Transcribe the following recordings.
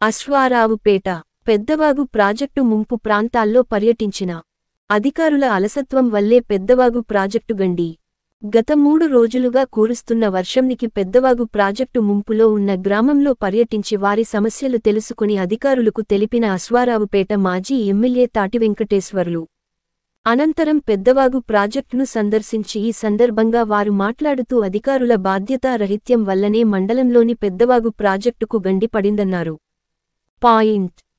Aswaraopeta Peddavagu project ముంపు ప్రాంతాల్లో పర్యటించిన అధికారుల అలసత్వం వల్లే పెద్దవాగు ప్రాజెక్టు గండి. గత 3 రోజులుగా కురుస్తున్న వర్షంనికి పెద్దవాగు ప్రాజెక్టు ముంపులో ఉన్న గ్రామంలో పర్యటించి వారి సమస్యలు తెలుసుకుని అధికారులకు తెలిపిన అశ్వారావుపేట మాజీ ఎమ్మెల్యే తాటి వెంకటేశ్వర్లు. అనంతరం పెద్దవాగు ప్రాజెక్టును సందర్శించి ఈ సందర్భంగా వారు మాట్లాడుతూ అధికారుల బాధ్యతారహిత్యం వల్లనే మండలంలోని పెద్దవాగు ప్రాజెక్టుకు గండి పడిందన్నారు.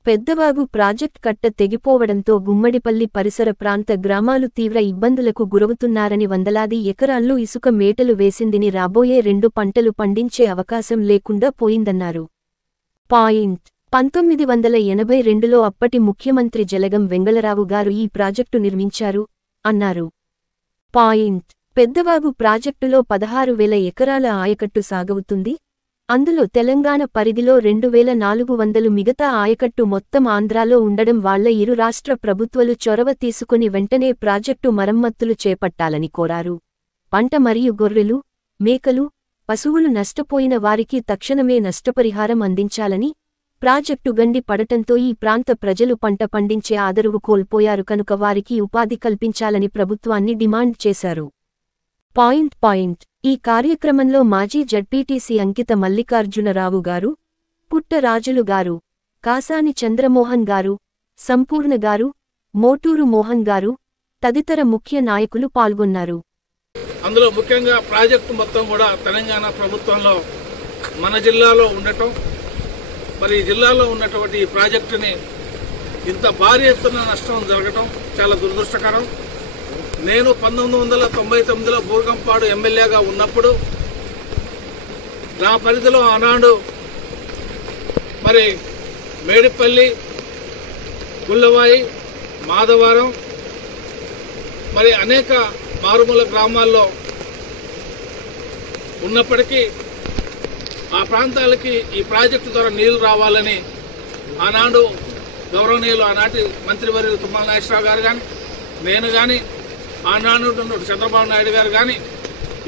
పెద్దవాగు ప్రాజెక్ట్ కట్ట తెగిపోవడంతో గుమ్మడిపల్లి పరిసర ప్రాంత గ్రామాలు తీవ్ర ఇబ్బందులకు గురవుతున్నారని వందలాది ఎకరాల్లో ఇసుక మేటలు వేసిందిని రాబోయే 2 పంటలు పండించే అవకాశం లేకుండా పోయిందన్నారు. 1982లో అప్పటి ముఖ్యమంత్రి జలగం వెంగళరావు గారు ఈ ప్రాజెక్టు నిర్మించారు అన్నారు. పెద్దవాగు ప్రాజెక్టులో 16,000 ఎకరాల ఆయకట్టు సాగవుతుంది. అందులో తెలంగాణ పరిధిలో 2,400 మిగతా ఆయకట్టు మొత్తం ఆంధ్రాలో ఉండడం వాళ్ళ ఇరు రాష్ట్ర ప్రభుత్వాలు చొరవ తీసుకుని వెంటనే ప్రాజెక్టు మరమ్మతులు చేపట్టాలని కోరారు. పంట మరియు గొర్రెలు, మేకలు, పశువులు నష్టపోయిన వారికి తక్షణమే నష్టపరిహారం అందించాలని, ప్రాజెక్టు గండి పడటంతో ఈ ప్రాంత ప్రజలు పంట పండించే ఆదరువు కోల్పోయారు కనుక వారికి ఉపాధి కల్పించాలని ప్రభుత్వాన్ని డిమాండ్ చేశారు. ఈ కార్యక్రమంలో మాజీ జడ్పీటీసీ అంకిత మల్లికార్జునరావు గారు, పుట్టరాజులు గారు, కాసాని చంద్రమోహన్ గారు, సంపూర్ణ గారు, మోటూరు మోహన్ గారు తదితర ముఖ్య నాయకులు పాల్గొన్నారు. అందులో ముఖ్యంగా ప్రాజెక్టు మొత్తం కూడా తెలంగాణ ప్రభుత్వంలో మన జిల్లాలో ఉండటం, మరి జిల్లాలో ఉన్నటువంటి ఈ ప్రాజెక్టుని ఇంత భారీ ఎత్తున నష్టం జరగటం చాలా దురదృష్టకరం. నేను 1999లో బూర్గంపాడు ఎమ్మెల్యేగా ఉన్నప్పుడు నా పరిధిలో ఆనాడు మరి మేడిపల్లి, గుల్లవాయి, మాధవరం మరి అనేక మారుమూల గ్రామాల్లో ఉన్నప్పటికీ ఆ ప్రాంతాలకి ఈ ప్రాజెక్టు ద్వారా నీళ్లు రావాలని ఆనాడు గౌరవనీయులు ఆనాటి మంత్రివర్యులు తుమ్మల నాగేశ్వరరావు గారు కానీ, నేను కానీ, ఆనాడు చంద్రబాబు నాయుడు గారు కానీ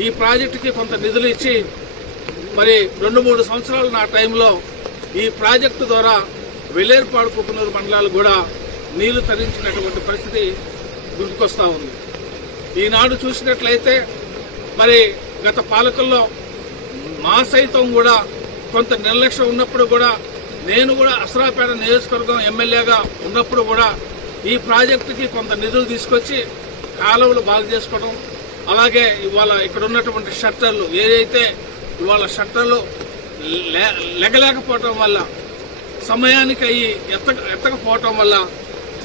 ఈ ప్రాజెక్టుకి కొంత నిధులు ఇచ్చి మరి 2-3 సంవత్సరాలు నా టైంలో ఈ ప్రాజెక్టు ద్వారా వెల్లేరుపాడు, కుకునూరు మండలాలు కూడా నీళ్లు తరించినటువంటి పరిస్థితి గుర్తుకొస్తా ఉంది. ఈనాడు చూసినట్లయితే మరి గత పాలకుల్లో మా సైతం కూడా కొంత నిర్లక్ష్యం ఉన్నప్పుడు కూడా, నేను కూడా అశ్వారావుపేట నియోజకవర్గం ఎమ్మెల్యేగా ఉన్నప్పుడు కూడా ఈ ప్రాజెక్టుకి కొంత నిధులు తీసుకొచ్చి కాలువలు బాగు చేసుకోవడం, అలాగే ఇవాళ ఇక్కడ ఉన్నటువంటి షట్టర్లు ఏదైతే ఇవాళ షట్టర్లు లెగలేకపోవటం వల్ల, సమయానికి అయ్యి ఎత్తకపోవటం వల్ల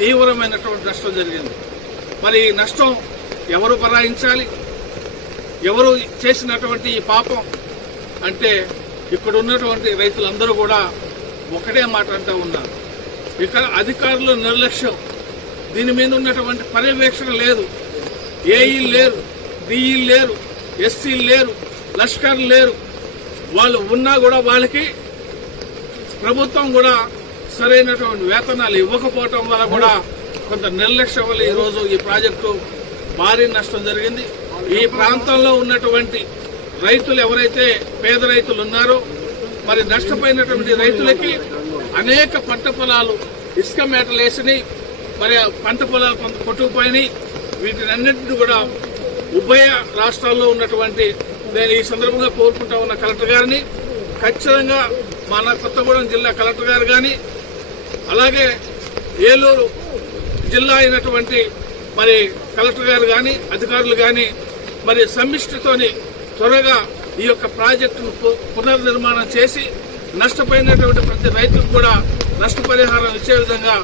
తీవ్రమైనటువంటి నష్టం జరిగింది. మరి ఈ నష్టం ఎవరు భరాయించాలి? ఎవరు చేసినటువంటి ఈ పాపం అంటే ఇక్కడ ఉన్నటువంటి రైతులందరూ కూడా ఒకటే మాట అంటూ ఉన్నారు, ఇక్కడ అధికారుల నిర్లక్ష్యం, దీని మీద ఉన్నటువంటి పర్యవేక్షణ లేదు. ఏఈలు లేరు, డిఈలు లేరు, ఎస్సీలు లేరు, లష్కర్లు లేరు. వాళ్ళు ఉన్నా కూడా వాళ్ళకి ప్రభుత్వం కూడా సరైనటువంటి వేతనాలు ఇవ్వకపోవటం వల్ల కూడా కొంత నిర్లక్ష్యం వల్ల ఈరోజు ఈ ప్రాజెక్టు భారీ నష్టం జరిగింది. ఈ ప్రాంతంలో ఉన్నటువంటి రైతులు ఎవరైతే పేద రైతులు ఉన్నారో మరి నష్టపోయినటువంటి రైతులకి అనేక పంట పొలాలు ఇసుక మేటలు వేసినాయి, మరి పంట పొలాలు కొంత కొట్టుకుపోయినాయి. వీటినన్నింటినీ కూడా ఉభయ రాష్ట్రాల్లో ఉన్నటువంటి నేను ఈ సందర్భంగా కోరుకుంటా ఉన్న కలెక్టర్ గారిని, ఖచ్చితంగా మన కొత్తగూడెం జిల్లా కలెక్టర్ గారు కానీ, అలాగే ఏలూరు జిల్లా అయినటువంటి మరి కలెక్టర్ గారు కానీ, అధికారులు కానీ మరి సమిష్టితోని త్వరగా ఈ యొక్క ప్రాజెక్టును పునర్నిర్మాణం చేసి నష్టపోయినటువంటి ప్రతి రైతుకు కూడా నష్టపరిహారం ఇచ్చే విధంగా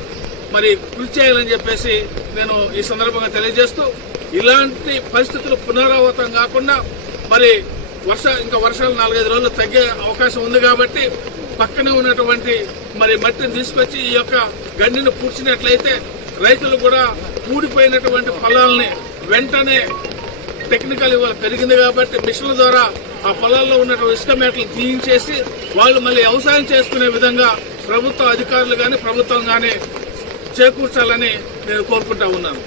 మరి కృషి చేయాలని చెప్పేసి నేను ఈ సందర్భంగా తెలియజేస్తూ, ఇలాంటి పరిస్థితులు పునరావృతం కాకుండా మరి ఇంకా వర్షాలు 4-5 రోజులు తగ్గే అవకాశం ఉంది కాబట్టి పక్కనే ఉన్నటువంటి మరి మట్టిని తీసుకొచ్చి ఈ యొక్క గండిని పూడ్చినట్లయితే రైతులు కూడా కూడిపోయినటువంటి పొలాలని వెంటనే టెక్నికల్ ఇవాళ పెరిగింది కాబట్టి మిషన్ల ద్వారా ఆ పొలాల్లో ఉన్నటువంటి ఇసుక మేటలు తీయించేసి వాళ్ళు మళ్ళీ వ్యవసాయం చేసుకునే విధంగా ప్రభుత్వ అధికారులు కానీ ప్రభుత్వం కానీ చేకూర్చాలని నేను కోరుకుంటా ఉన్నాను.